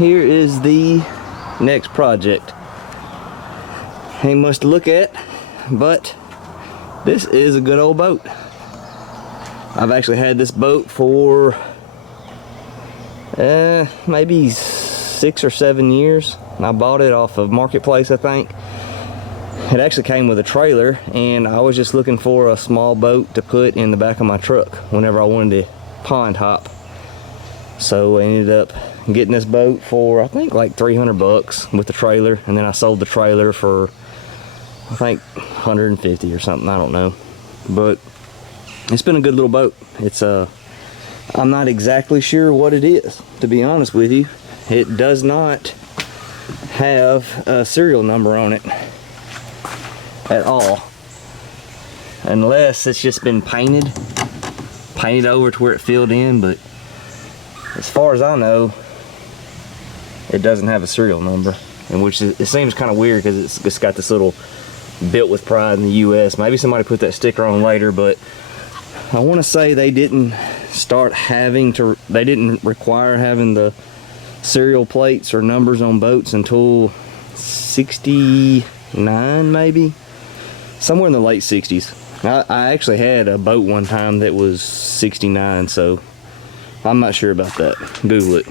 here is the next project. Ain't much to look at, but this is a good old boat. I've actually had this boat for maybe 6 or 7 years. I bought it off of Marketplace, I think. It actually came with a trailer, and I was just looking for a small boat to put in the back of my truck whenever I wanted to pond hop. So I ended up getting this boat for I think like 300 bucks with the trailer, and then I sold the trailer for I think 150 or something, I don't know. But it's been a good little boat. It's I'm not exactly sure what it is, to be honest with you. It does not have a serial number on it at all, unless it's just been painted over to where it filled in. But as far as I know, it doesn't have a serial number, and which it seems kind of weird because it's got this little built with pride in the US. Maybe somebody put that sticker on later, but I want to say they didn't require having the serial plates or numbers on boats until 69, maybe somewhere in the late 60s. I actually had a boat one time that was 69, so I'm not sure about that. Google it.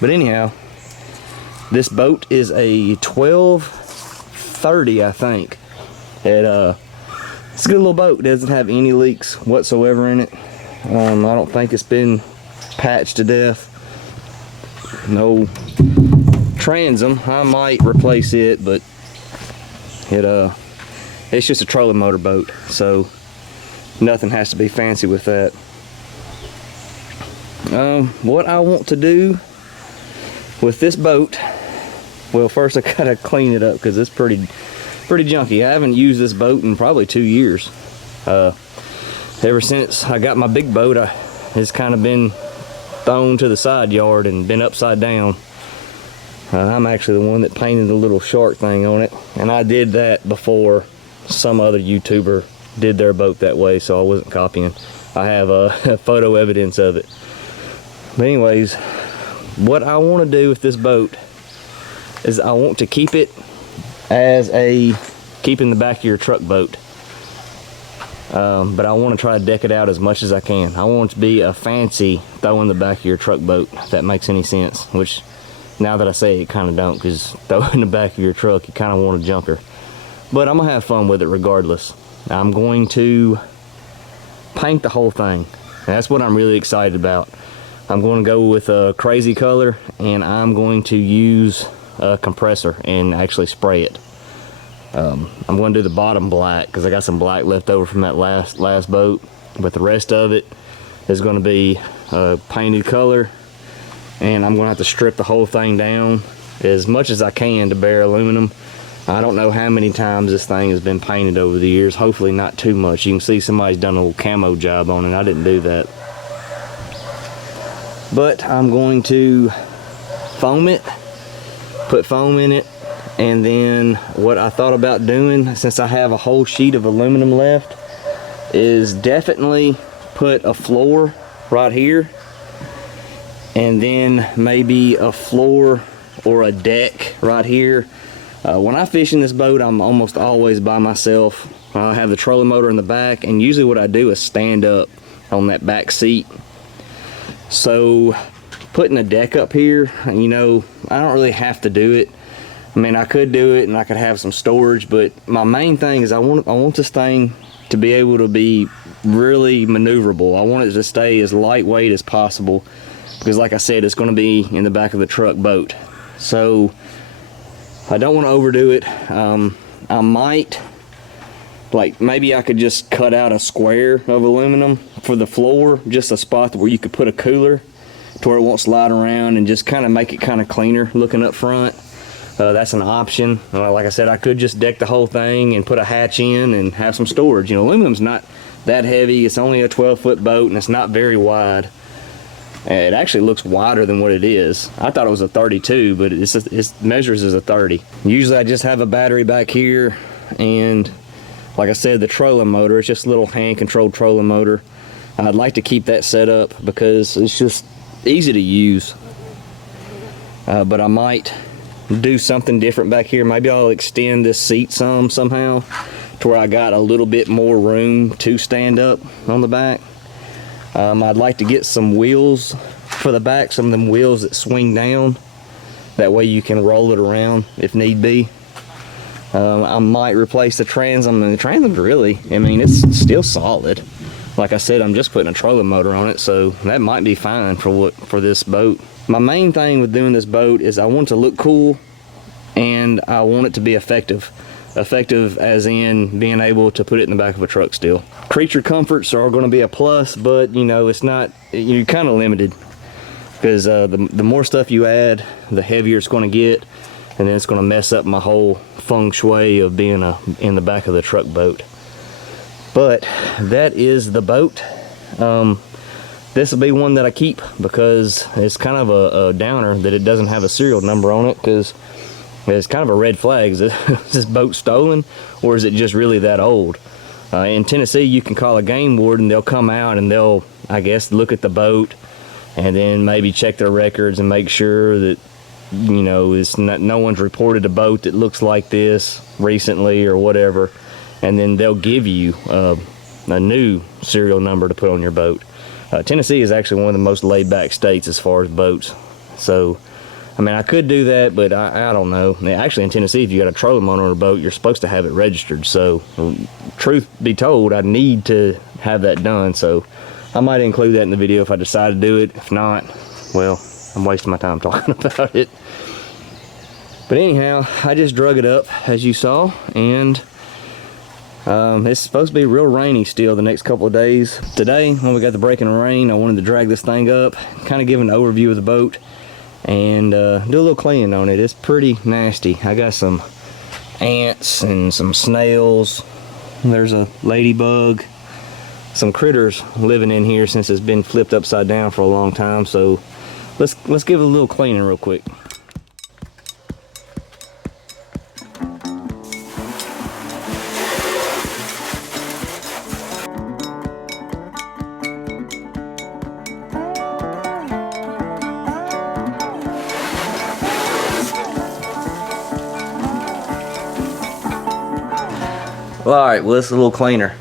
But anyhow, this boat is a 1230, I think. It's a good little boat. It doesn't have any leaks whatsoever in it. I don't think it's been patched to death. No transom. I might replace it, but it's just a trolling motor boat, so nothing has to be fancy with that. What I want to do with this boat, well, first I gotta clean it up because it's pretty junky. I haven't used this boat in probably 2 years. Ever since I got my big boat, it's kind of been thrown to the side yard and been upside down. I'm actually the one that painted the little shark thing on it, and I did that before some other YouTuber did their boat that way, so I wasn't copying. I have photo evidence of it. But anyways, what I want to do with this boat is I want to keep it as keep in the back of your truck boat. But I want to try to deck it out as much as I can. I want it to be a fancy throw in the back of your truck boat, if that makes any sense. Which, now that I say it, kind of don't, because throw in the back of your truck, you kind of want a junker. But I'm going to have fun with it regardless. I'm going to paint the whole thing. And that's what I'm really excited about. I'm going to go with a crazy color, and I'm going to use a compressor and actually spray it. I'm going to do the bottom black because I got some black left over from that last boat, but the rest of it is going to be a painted color, and I'm going to have to strip the whole thing down as much as I can to bare aluminum. I don't know how many times this thing has been painted over the years. Hopefully not too much. You can see somebody's done a little camo job on it. I didn't do that. But I'm going to foam it, put foam in it, and then what I thought about doing, since I have a whole sheet of aluminum left, is definitely put a floor right here, and then maybe a floor or a deck right here. When I fish in this boat, I'm almost always by myself. I have the trolling motor in the back, and usually what I do is stand up on that back seat. So putting a deck up here, you know, I don't really have to do it. I mean, I could do it and I could have some storage, but my main thing is I want this thing to be able to be really maneuverable. I want it to stay as lightweight as possible because, like I said, it's going to be in the back of the truck boat. So I don't want to overdo it. I might, like, maybe I could just cut out a square of aluminum for the floor, just a spot where you could put a cooler to where it won't slide around, and just kind of make it kind of cleaner looking up front. That's an option. Like I said, I could just deck the whole thing and put a hatch in and have some storage. You know, aluminum's not that heavy. It's only a 12-foot boat, and it's not very wide. It actually looks wider than what it is. I thought it was a 32, but it measures as a 30. Usually I just have a battery back here, and like I said, the trolling motor, it's just a little hand-controlled trolling motor. I'd like to keep that set up because it's just easy to use. but I might do something different back here. Maybe I'll extend this seat somehow to where I got a little bit more room to stand up on the back. I'd like to get some wheels for the back, some of them wheels that swing down. That way you can roll it around if need be. I might replace the transom. And the transom's really, I mean, it's still solid. Like I said, I'm just putting a trolling motor on it, so that might be fine for this boat. My main thing with doing this boat is I want it to look cool, and I want it to be effective. Effective as in being able to put it in the back of a truck still. Creature comforts are going to be a plus, but you know, it's not, you're kind of limited, because the more stuff you add, the heavier it's going to get, and then it's going to mess up my whole feng shui of being in the back of the truck boat. But that is the boat. This will be one that I keep, because it's kind of a downer that it doesn't have a serial number on it, because it's kind of a red flag. Is this boat stolen, or is it just really that old? In Tennessee, you can call a game warden. They'll come out and they'll, I guess, look at the boat and then maybe check their records and make sure that, you know, no one's reported a boat that looks like this recently or whatever, and then they'll give you a new serial number to put on your boat. Tennessee is actually one of the most laid-back states as far as boats. So, I mean, I could do that, but I don't know. Actually, in Tennessee, if you got a trolling motor on a boat, you're supposed to have it registered. So, truth be told, I need to have that done. So, I might include that in the video if I decide to do it. If not, well, I'm wasting my time talking about it. But anyhow, I just drug it up, as you saw, and it's supposed to be real rainy still the next couple of days. Today, when we got the break in rain, I wanted to drag this thing up, kind of give an overview of the boat, and do a little cleaning on it. It's pretty nasty. I got some ants and some snails. There's a ladybug. Some critters living in here since it's been flipped upside down for a long time. So let's give it a little cleaning real quick. Well, alright, well, it's a little cleaner.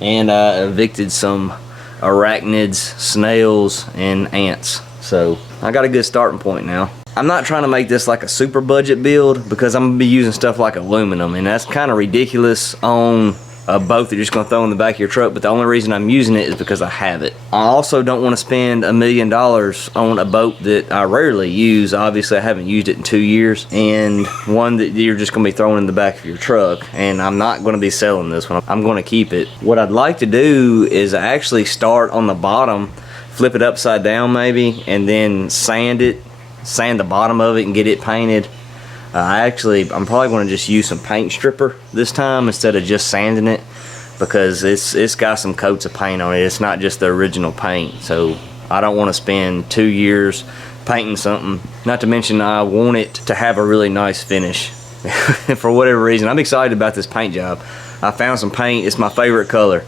And I evicted some arachnids, snails, and ants. So I got a good starting point now. I'm not trying to make this like a super budget build, because I'm going to be using stuff like aluminum, and that's kind of ridiculous on a boat that you're just going to throw in the back of your truck, but the only reason I'm using it is because I have it. I also don't want to spend $1 million on a boat that I rarely use. Obviously, I haven't used it in 2 years, and one that you're just going to be throwing in the back of your truck, and I'm not going to be selling this one. I'm going to keep it. What I'd like to do is actually start on the bottom, flip it upside down maybe, and then sand the bottom of it and get it painted. I'm probably going to just use some paint stripper this time instead of just sanding it, because it's got some coats of paint on it. It's not just the original paint, so I don't want to spend 2 years painting something. Not to mention, I want it to have a really nice finish. For whatever reason, I'm excited about this paint job. I found some paint. It's my favorite color,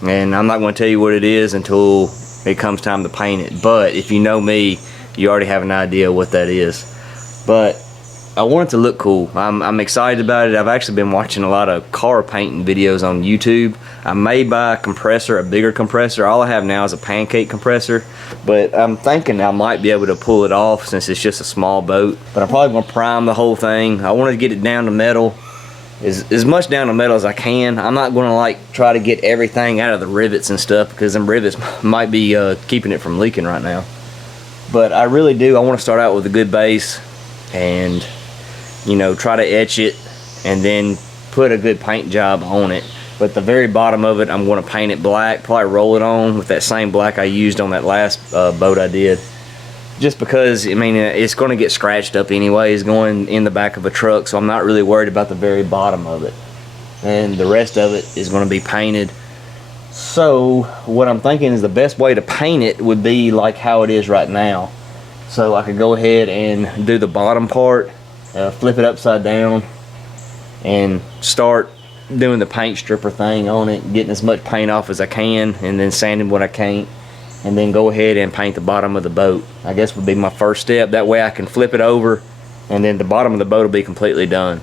and I'm not going to tell you what it is until it comes time to paint it. But if you know me, you already have an idea what that is. But I want it to look cool. I'm excited about it. I've actually been watching a lot of car painting videos on YouTube. I may buy a compressor, a bigger compressor. All I have now is a pancake compressor, but I'm thinking I might be able to pull it off since it's just a small boat. But I'm probably going to prime the whole thing. I want to get it down to metal, as much down to metal as I can. I'm not going to like try to get everything out of the rivets and stuff, because them rivets might be keeping it from leaking right now. But I really do. I want to start out with a good base and, you know, try to etch it and then put a good paint job on it. But the very bottom of it, I'm going to paint it black, probably roll it on with that same black I used on that last boat I did. Just because, I mean, it's going to get scratched up anyways going in the back of a truck, so I'm not really worried about the very bottom of it. And the rest of it is going to be painted. So what I'm thinking is the best way to paint it would be like how it is right now. So I could go ahead and do the bottom part, flip it upside down, and start doing the paint stripper thing on it, getting as much paint off as I can, and then sanding what I can't, and then go ahead and paint the bottom of the boat. I guess would be my first step. That way I can flip it over, and then the bottom of the boat will be completely done.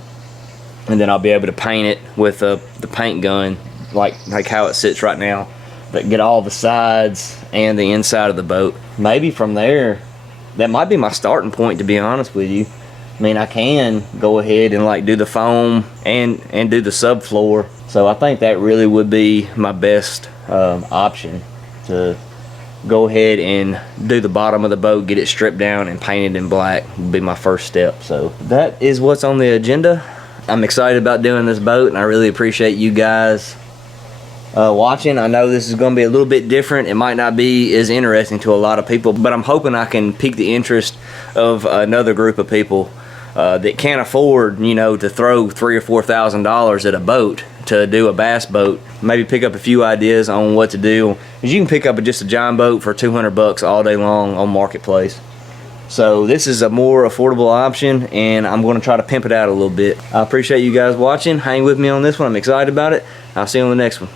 And then I'll be able to paint it with the paint gun, like how it sits right now, but get all the sides and the inside of the boat. Maybe from there, that might be my starting point, to be honest with you. I mean, I can go ahead and like do the foam and do the subfloor. So I think that really would be my best option, to go ahead and do the bottom of the boat, get it stripped down and painted in black would be my first step. So that is what's on the agenda. I'm excited about doing this boat, and I really appreciate you guys watching. I know this is going to be a little bit different. It might not be as interesting to a lot of people, but I'm hoping I can pique the interest of another group of people that can't afford, you know, to throw $3,000 or $4,000 at a boat to do a bass boat. Maybe pick up a few ideas on what to do, because you can pick up just a giant boat for $200 all day long on Marketplace. So this is a more affordable option, and I'm going to try to pimp it out a little bit. I appreciate you guys watching. Hang with me on this one. I'm excited about it. I'll see you on the next one.